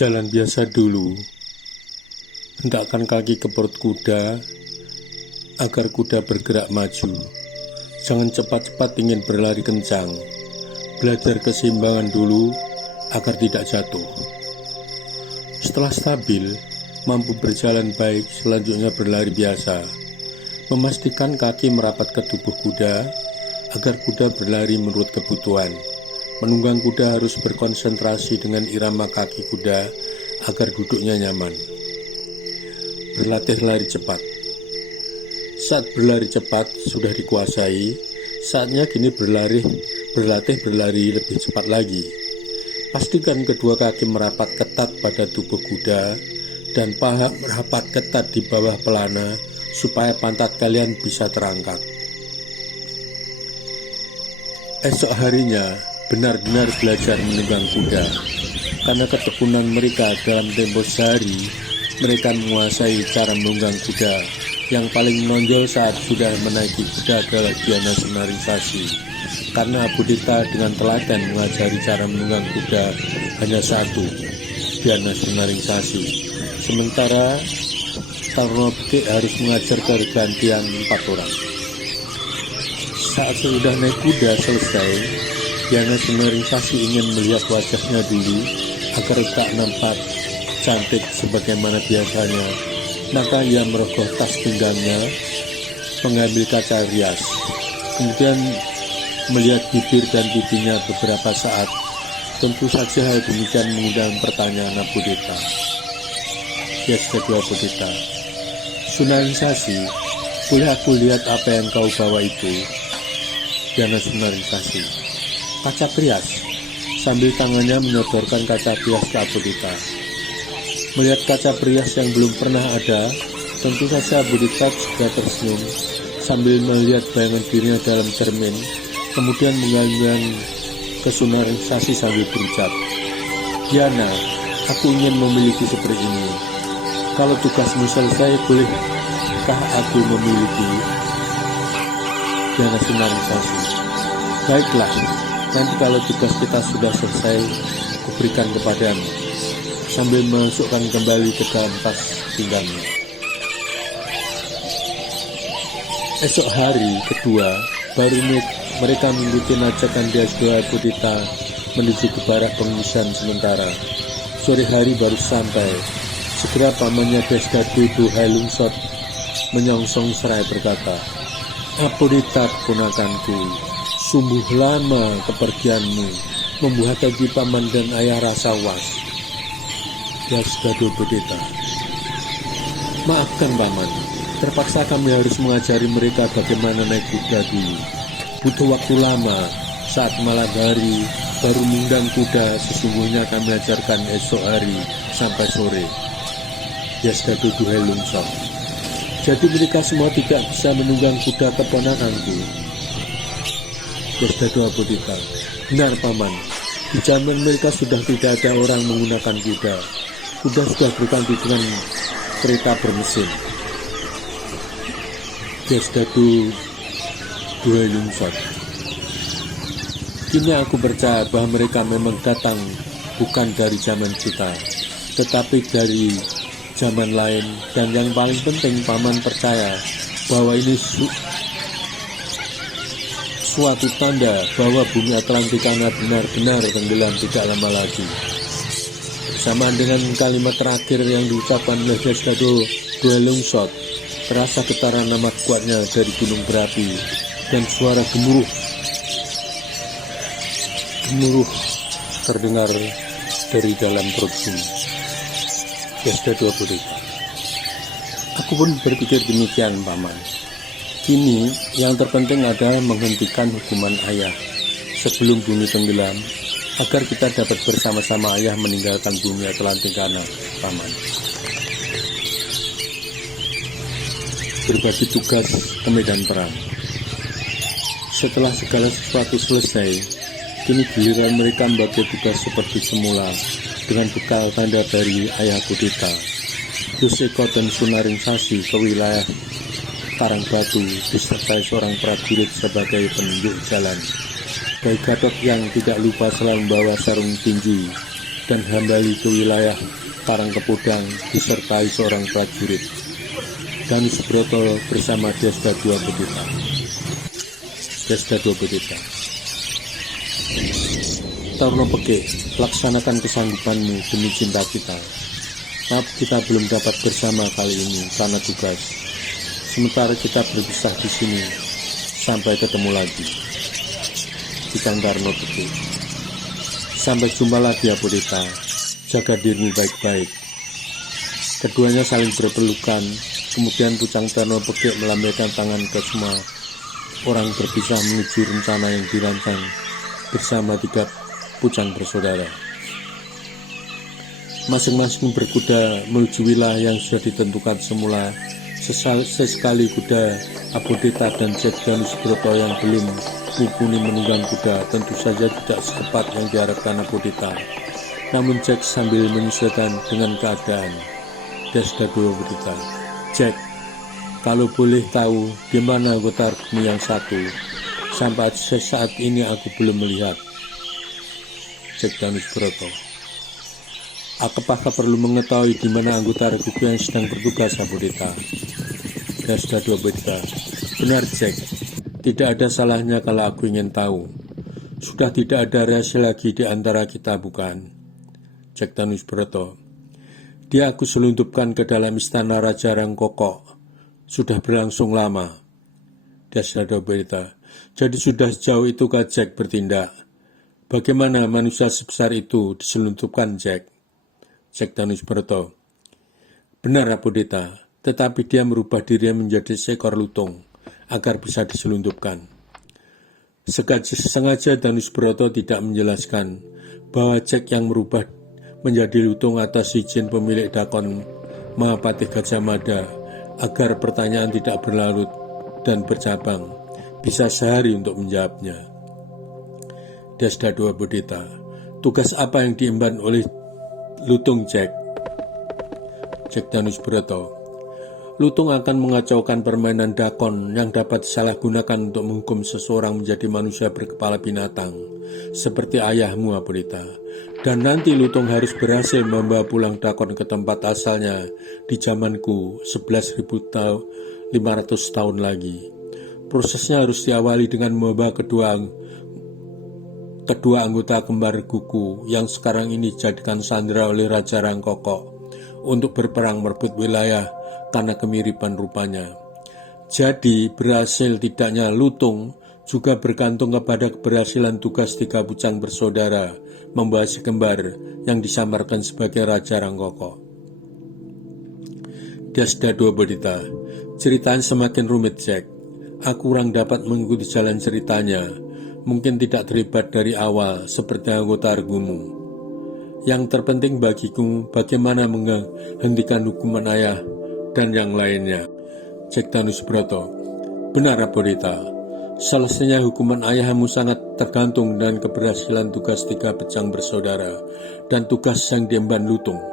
Jalan biasa dulu, hentakkan kaki ke perut kuda agar kuda bergerak maju. Jangan cepat-cepat ingin berlari kencang. Belajar keseimbangan dulu agar tidak jatuh. Setelah stabil, mampu berjalan baik, selanjutnya berlari biasa. Memastikan kaki merapat ke tubuh kuda agar kuda berlari menurut kebutuhan. Menunggang kuda harus berkonsentrasi dengan irama kaki kuda agar duduknya nyaman. Berlatih lari cepat. Saat berlari cepat sudah dikuasai, saatnya kini berlatih berlari lebih cepat lagi. Pastikan kedua kaki merapat ketat pada tubuh kuda dan paha merapat ketat di bawah pelana supaya pantat kalian bisa terangkat. Esok harinya benar-benar belajar menunggang kuda, karena ketekunan mereka dalam tempo sehari, mereka menguasai cara menunggang kuda. Yang paling menonjol saat sudah menaiki kuda adalah Diana Sunaringsashi, karena Abudita dengan telaten mengajari cara menunggang kuda hanya satu, Diana Sunaringsashi. Sementara Taruna Bekik harus mengajar bergantian 4 orang. Saat sudah naik kuda selesai, Diana Sunaringsashi ingin melihat wajahnya dulu agar tak nampak cantik sebagaimana biasanya. Maka ia merogoh tas pinggangnya, mengambil kaca rias, kemudian melihat bibir dan pipinya beberapa saat. Tentu saja hal demikian mengundang pertanyaan Abudita. Yes, kedua Abudita. Sunaringsashi, boleh aku lihat apa yang kau bawa itu? Diana Sunaringsashi. Kaca rias, sambil tangannya menyodorkan kaca rias ke Abudita. Melihat kaca rias yang belum pernah ada, tentu saja Abudita juga tersenyum sambil melihat bayangan dirinya dalam cermin, kemudian menggandeng ke Sunaringsashi sambil berucap, Diana, aku ingin memiliki seperti ini. Kalau tugasmu selesai, bolehkah aku memiliki? Diana Sunaringsashi. Baiklah, nanti kalau tugas kita sudah selesai, kuberikan kepadamu, sambil memasukkan kembali ke dalam tas pinggangnya. Esok hari kedua, baru mereka mengikuti ajakan Dua Abudita menuju ke barak pengungsian sementara. Sore hari baru sampai. Segera pamannya Desdadu Duhailungsot menyongsong serai berkata, Abudita keponakanku, sungguh lama kepergianmu, membuat hati paman dan ayah rasa was. Desdadu Abudita. Maafkan paman, terpaksa kami harus mengajari mereka bagaimana naik kuda dulu. Butuh waktu lama. Saat malam hari baru menunggang kuda, sesungguhnya kami ajarkan esok hari sampai sore. Desdadu Duhailungsot. Jadi mereka semua tidak bisa menunggang kuda keponakanku. Desdadu Abudita. Benar paman, di zaman mereka sudah tidak ada orang menggunakan kuda. Kuda sudah berganti dengan kereta bermesin. Desdadu Duhailungsot. Kini aku percaya bahwa mereka memang datang bukan dari zaman kita, tetapi dari zaman lain. Dan yang paling penting, paman percaya bahwa ini suatu tanda bahwa bumi Atlantikana benar-benar tenggelam tidak lama lagi. Bersamaan dengan kalimat terakhir yang diucapkan oleh Desdadu Duhailungsot, terasa getaran amat kuatnya dari gunung berapi dan suara gemuruh terdengar dari dalam perut bumi. Desdadu Abudita. Aku pun berpikir demikian paman. Kini yang terpenting adalah menghentikan hukuman ayah sebelum bumi tenggelam, agar kita dapat bersama-sama ayah meninggalkan bumi Atlantikana, paman. Berbagi tugas ke medan perang. Setelah segala sesuatu selesai, kini giliran mereka membagi tugas seperti semula dengan bekal tanda dari ayah Abudita. Yuseko dan Sunaringsashi ke wilayah Karangbatu disertai seorang prajurit sebagai penunjuk jalan. Gai Gadot yang tidak lupa selalu membawa sarung tinju dan kembali ke wilayah Parangkepodang disertai seorang prajurit. Danus Broto bersama Desda Dua Bedita. Tarno Peke, laksanakan kesanggupanmu demi cinta kita. Maaf kita belum dapat bersama kali ini karena tugas. Sementara kita berpisah di sini, sampai ketemu lagi. Bintang Tarno Peke. Sampai jumpa lagi ya Bodita, jaga dirimu baik-baik. Keduanya saling berpelukan, kemudian Pucang Tarno Peke melambaikan tangan ke semua orang berpisah menuju rencana yang dirancang bersama 3 pucang bersaudara. Masing-masing berkuda menuju wilayah yang sudah ditentukan semula. Sesekali kuda Abodeta dan Jack Danus Broto yang belum mumpuni menunggang kuda tentu saja tidak secepat yang diharapkan Abodeta. Namun Jack sambil menyesuaikan dengan keadaan. Desda Dua Bedita. Jack, kalau boleh tahu di mana anggota-mu yang satu? Sampai saat ini aku belum melihat. Jack Danus Broto. Apakah perlu mengetahui di mana anggota reguku yang sedang bertugas, Abodeta? Desda Dua Bedita. Benar, Jack. Tidak ada salahnya kalau aku ingin tahu. Sudah tidak ada rahasia lagi di antara kita, bukan? Jack Danus Broto. Dia aku selundupkan ke dalam istana Raja Rangkoko. Sudah berlangsung lama. Desda Dua Bedita. Jadi sudah sejauh itu kah Jack bertindak? Bagaimana manusia sebesar itu diselundupkan, Jack? Jack Danus Broto. Benar, Abodeta, tetapi dia merubah dirinya menjadi seekor lutung agar bisa diselundupkan. Sengaja Danus Broto tidak menjelaskan bahwa Jack yang merubah menjadi lutung atas izin pemilik Dakon Mahapatih Gajah Mada agar pertanyaan tidak berlarut dan bercabang. Bisa sehari untuk menjawabnya. Desda Dua Bedita. Tugas apa yang diemban oleh lutung, Jack? Jack Danus Broto. Lutung akan mengacaukan permainan Dakon yang dapat disalahgunakan untuk menghukum seseorang menjadi manusia berkepala binatang, seperti ayahmu, Abodeta. Dan nanti lutung harus berhasil membawa pulang Dakon ke tempat asalnya di zamanku 11.500 tahun lagi. Prosesnya harus diawali dengan membawa kedua anggota kembar Guku yang sekarang ini dijadikan sandera oleh Raja Rangkoko untuk berperang merebut wilayah karena kemiripan rupanya. Jadi berhasil tidaknya lutung juga bergantung kepada keberhasilan tugas 3 pucang bersaudara membawa si kembar yang disamarkan sebagai Raja Rangkoko. Desda Dua Bedita. Ceritanya semakin rumit, Jack. Aku kurang dapat mengikuti jalan ceritanya. Mungkin tidak terlibat dari awal seperti anggota argumu. Yang terpenting bagiku bagaimana menghentikan hukuman ayah dan yang lainnya. Jack Danus Broto. Benar, Abodeta. Selesainya hukuman ayahmu sangat tergantung dengan keberhasilan tugas 3 pucang bersaudara dan tugas yang diemban lutung.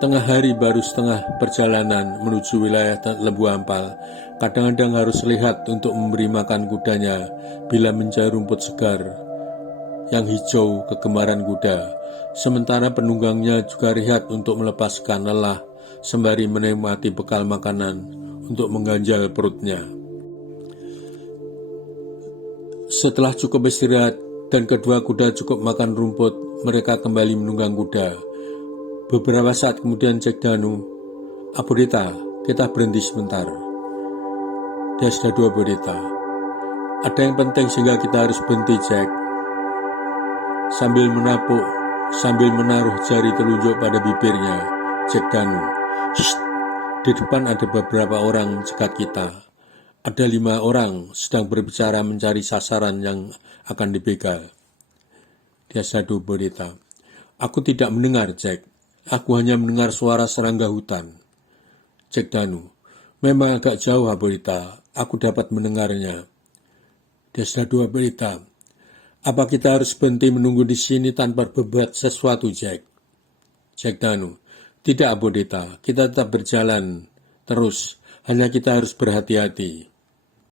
Tengah hari baru setengah perjalanan menuju wilayah Lembu Ampal. Kadang-kadang harus lihat untuk memberi makan kudanya bila mencari rumput segar yang hijau kegemaran kuda. Sementara penunggangnya juga lihat untuk melepaskan lelah sembari menikmati bekal makanan untuk mengganjal perutnya. Setelah cukup istirahat dan kedua kuda cukup makan rumput, mereka kembali menunggang kuda. Beberapa saat kemudian Jack Danu, Abodeta, kita berhenti sebentar. Desda Dua Bedita. Ada yang penting sehingga kita harus berhenti, Jack. Sambil menaruh jari telunjuk pada bibirnya, Jack Danu. Shh, di depan ada beberapa orang cekat kita. Ada 5 orang sedang berbicara mencari sasaran yang akan dibegal. Desda Dua Bedita. Aku tidak mendengar, Jack. Aku hanya mendengar suara serangga hutan. Jack Danu. Memang agak jauh, Abodeta. Aku dapat mendengarnya. Desda Dua Bedita. Apa kita harus berhenti menunggu di sini tanpa berbuat sesuatu, Jack? Jack Danu. Tidak, Abodeta. Kita tetap berjalan terus. Hanya kita harus berhati-hati.